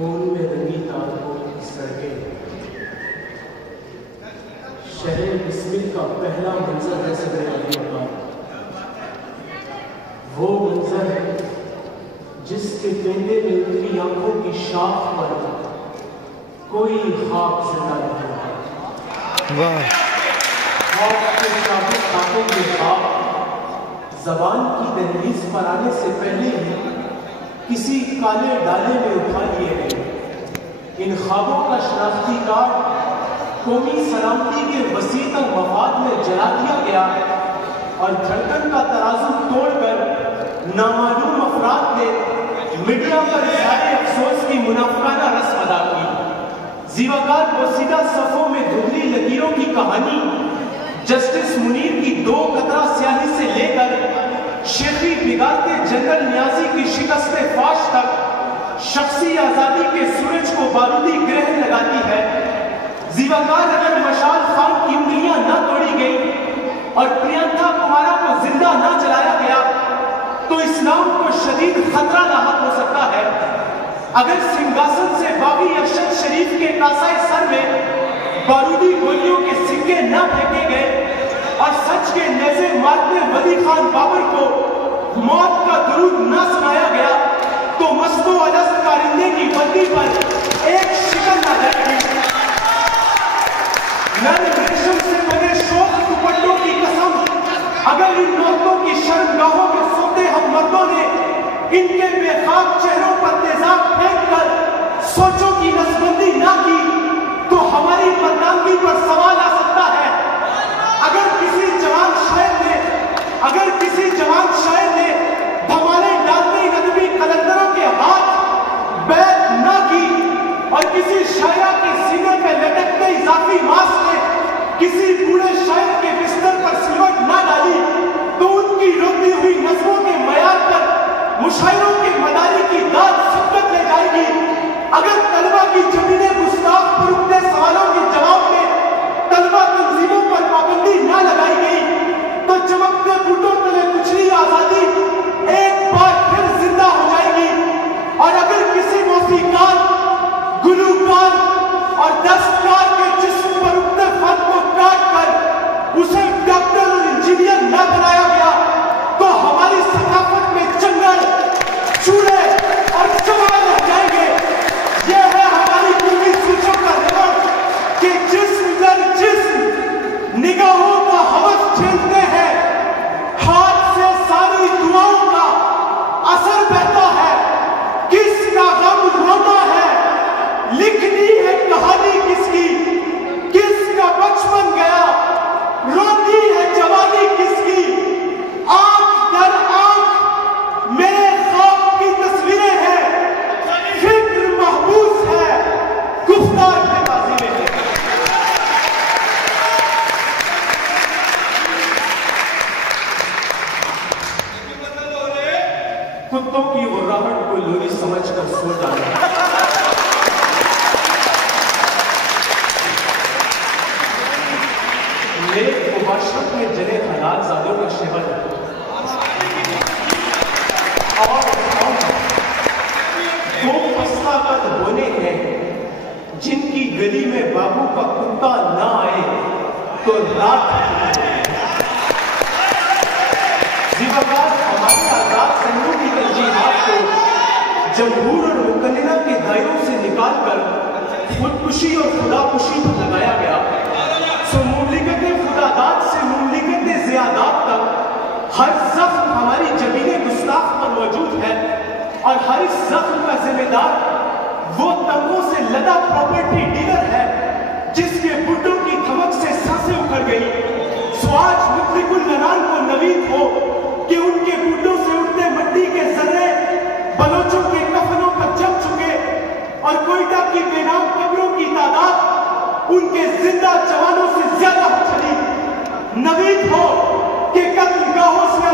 खून में रंगी तारों की सड़कें, शहर बिस्मिल का पहला मंजर है सदर अली का। वो मंजर है जिसके पेंदे में उनकी आंखों की शाख पर कोई ख्वाब जिंदा नहीं है। ख्वाब के शाबुक हाथों के ख्वाब ज़बान की दहलीज पर आने से पहले ही किसी काले डाले में उठा लिए गए। इन ख्वाबों का शनाख्ती कार्ड कौमी सलामती के वसीता मफाद में जला दिया गया और धड़कन का तराजू तोड़कर नामालूम अफराद ने मीडिया पर इज़हार अफसोस की मुनाफिकाना रस्म अदा की। जीवाकार पोसीदा सफ़ों में धुंधली लकीरों की कहानी जस्टिस मुनीर की 2 कतरा स्याही से लेकर शेखी बिगाड़ते जनरल न्याजी की शिकस्त फाश तक शख्सी आजादी के सूरज को बारूदी ग्रहण लगाती है। जीवाकार अगर मशाल खान की उंगलियां न तोड़ी गई और प्रियंका कुमारा को जिंदा न जलाया गया तो इस्लाम को शदीद खतरा लाहक हो सकता है। अगर सिंहासन से बागी अरशद शरीफ के कासाए सर में बारूदी गोलियों के सिक्के न फेंके गए और सच के नेज़े मारते वली खान बाबर को मौत का दरूद न सुनाया गया तो मस्तो अलस्त कारिंदे की बत्ती पर एक शिकन न जाएगी। नर रेशम से बने शोक दुपट्टों की कसम, अगर इन औरतों की शर्मगाहों में सोते हम मर्दों ने इनके बेखाब चेहरों पर तेजाब फेंक कर सोचों की नसबंदी ना की तो हमारी मर्दानगी पर सवाल आ सकता है। अगर किसी जवान शायर ने धमाले डालते नदवी कलंदरों के हाथ बैत ना की और किसी शायरा के सीने पे लटकते इजाफी मांस ने किसी बूढ़े शायर के बिस्तर पर सिलवट ना डाली तो उनकी रोती हुई नस्लों के मयार पर मुशायरों के मदारी की दाद सबकत ले जाएगी। अगर तलबा की जमीने गुस्ताख पर उठते सवालों के जवाब में तलबा तंजीमों पर पाबंदी ना लगाई गई तो चमकते बूटों तले कुचली आजादी एक बार फिर जिंदा हो जाएगी। और अगर किसी मौसीकार, गुलूकार और दस्तकार के जिस्म पर उठते फन को काट कर उसे डॉक्टर और इंजीनियर न बनाया गया तो हमारी सकाफत में जंगल, चूल्हे और चमार रह जाएंगे। यह है हमारी पूरी सोचों का रिकॉर्ड कि जिस्म दर जिस्म निगाहों का हवस झेलते हैं, हाथ से सारी दुआओं का असर बहता है। किसका गम रोता है, लिखनी है कहानी किसकी, किसका बचपन गया, रोती है जवानी किसकी। आंख दर आंख मेरे ख्वाब की तस्वीरें हैं, फिक्र महबूस है, गुफ्तार के ताज़ीरें हैं। कुत्तों की गुर्राहट को लोरी समझकर सो जाना, मेरे मुबाशरत में जले हलाल ज़ादों का शेवर और दो पस्ता कद होने हैं जिनकी गली में बाबू का कुत्ता ना आए तो रात जीवाकार हमारी आजाद संघों की तरजीहात को जमहूर और मुकन्निना के दायरों से निकालकर खुदकुशी और खुदाकुशी पर लगाया गया। सो मुमलिकत खुदादात से मुमलिकत ज़ियादात तक हर जख्म हमारी जबीने गुस्ताख पर मौजूद है और हर इस जख्म का जिम्मेदार वो तंगों से लदा प्रॉपर्टी डीलर है जिसके बुड्ढों की धमक से सांसें उखड़ गई। सो आज मुतलिकुल नरान को नवीद हो कि उनके बुड्ढों से उठते मिट्टी के जर्रे बलोचों के कफनों पर जम चुके और कोयटा की बेनाम कब्रों की तादाद उनके जिंदा जवानों से ज्यादा चली। नवीद हो कि कत्लगाहों से